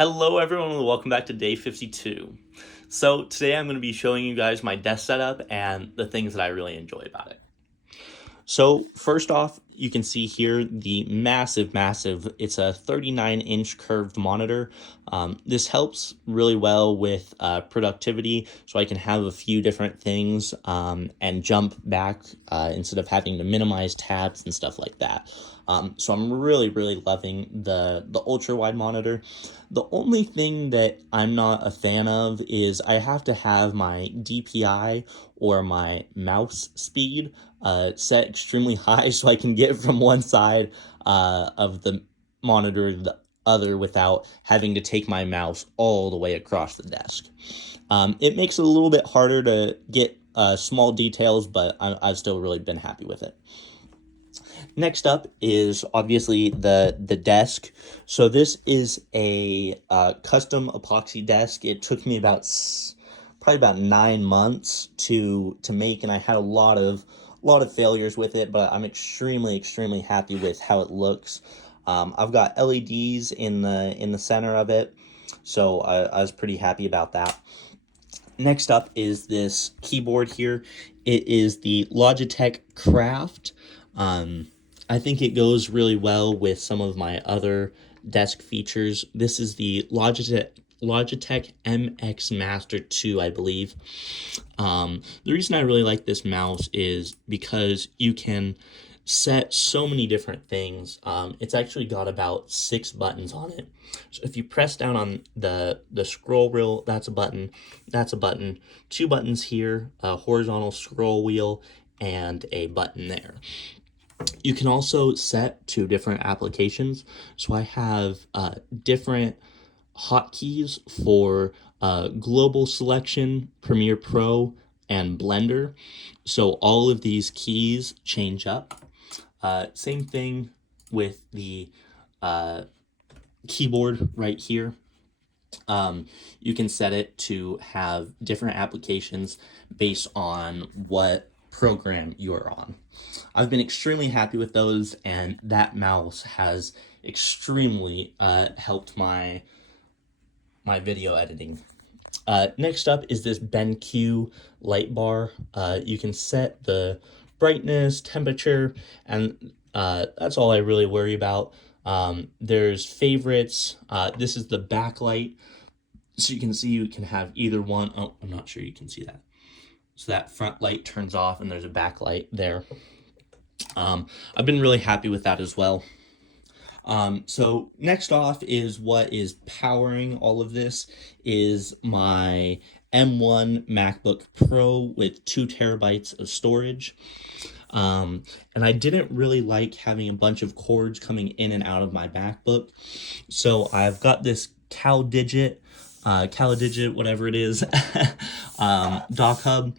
Hello everyone and welcome back to day 52. So today I'm going to be showing you guys my desk setup and the things that I really enjoy about it. So first off, you can see here the massive, it's a 39-inch curved monitor. This helps really well with productivity, so I can have a few different things and jump back instead of having to minimize tabs and stuff like that. So I'm really loving the ultra wide monitor. The only thing that I'm not a fan of is I have to have my DPI or my mouse speed set extremely high so I can get from one side of the monitor to the other without having to take my mouse all the way across the desk. It makes it a little bit harder to get small details, but I've still really been happy with it. Next up is obviously the desk. So this is a custom epoxy desk. It took me probably about 9 months to make, and I had a lot of failures with it, but I'm extremely happy with how it looks. I've got LEDs in the center of it, so I was pretty happy about that. Next up is this keyboard here. It is the Logitech Craft. I think it goes really well with some of my other desk features. This is the Logitech MX Master 2, I believe. The reason I really like this mouse is because you can set so many different things. It's actually got about 6 buttons on it. So if you press down on the scroll wheel, that's a button, 2 buttons here, a horizontal scroll wheel, and a button there. You can also set 2 different applications. So I have different hotkeys for global selection, Premiere Pro, and Blender. So all of these keys change up. Same thing with the keyboard right here. You can set it to have different applications based on what program you're on. I've been extremely happy with those, and that mouse has extremely helped my video editing. Next up is this BenQ light bar. You can set the brightness, temperature, and that's all I really worry about. There's favorites. This is the backlight. So you can see you can have either one. Oh, I'm not sure you can see that. So that front light turns off and there's a backlight there. I've been really happy with that as well. So next off is what is powering all of this is my M1 MacBook Pro with 2 terabytes of storage. And I didn't really like having a bunch of cords coming in and out of my MacBook. So I've got this CalDigit, whatever it is, dock hub,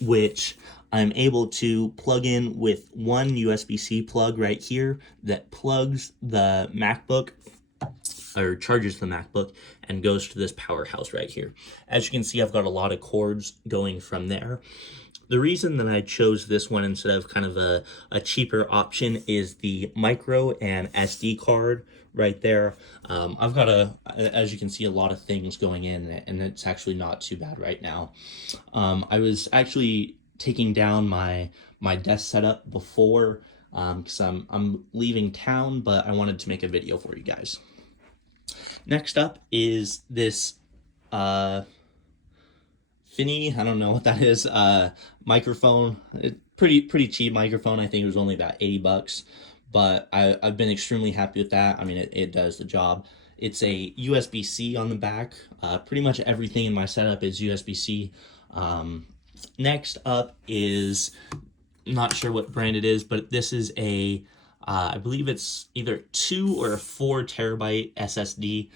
which I'm able to plug in with one USB-C plug right here that plugs the MacBook or charges the MacBook and goes to this powerhouse right here. As you can see, I've got a lot of cords going from there. The reason that I chose this one instead of kind of a cheaper option is the micro and SD card right there. I've got as you can see, a lot of things going in, and it's actually not too bad right now. I was actually taking down my desk setup before because I'm leaving town, but I wanted to make a video for you guys. Next up is this Finny, I don't know what that is, microphone. Pretty cheap microphone. I think it was only about $80, but I've been extremely happy with that. I mean, it does the job. It's a USB-C on the back. Pretty much everything in my setup is USB-C. Next up is, not sure what brand it is, but this is I believe it's either 2 or a 4 terabyte SSD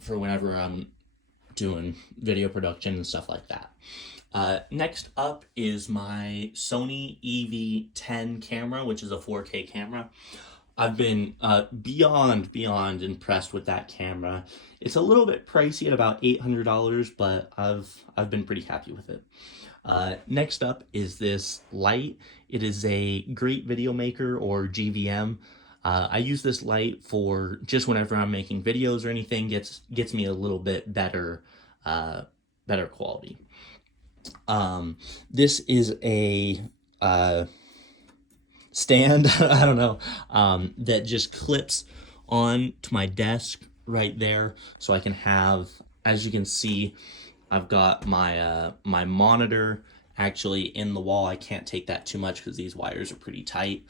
for whenever I'm doing video production and stuff like that. Next up is my Sony EV10 camera, which is a 4K camera. I've been beyond impressed with that camera. It's a little bit pricey at about $800, but I've been pretty happy with it. Next up is this light. It is a Great Video Maker, or GVM. I use this light for just whenever I'm making videos or anything, gets me a little bit better better quality. This is a stand, I don't know, that just clips on to my desk right there, so I can have, as you can see, I've got my my monitor actually in the wall. I can't take that too much because these wires are pretty tight.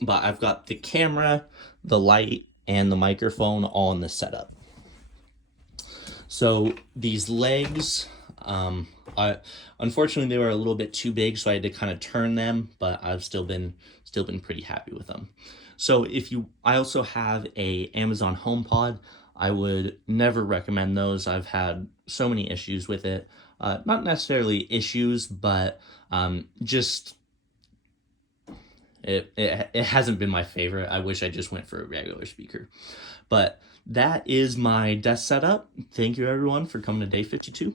But I've got the camera, the light, and the microphone all in the setup. So these legs, unfortunately they were a little bit too big, so I had to kind of turn them, but I've still been pretty happy with them. So I also have a Amazon HomePod. I would never recommend those. I've had so many issues with it. Not necessarily issues, but just it hasn't been my favorite. I wish I just went for a regular speaker. But that is my desk setup. Thank you everyone for coming to day 52.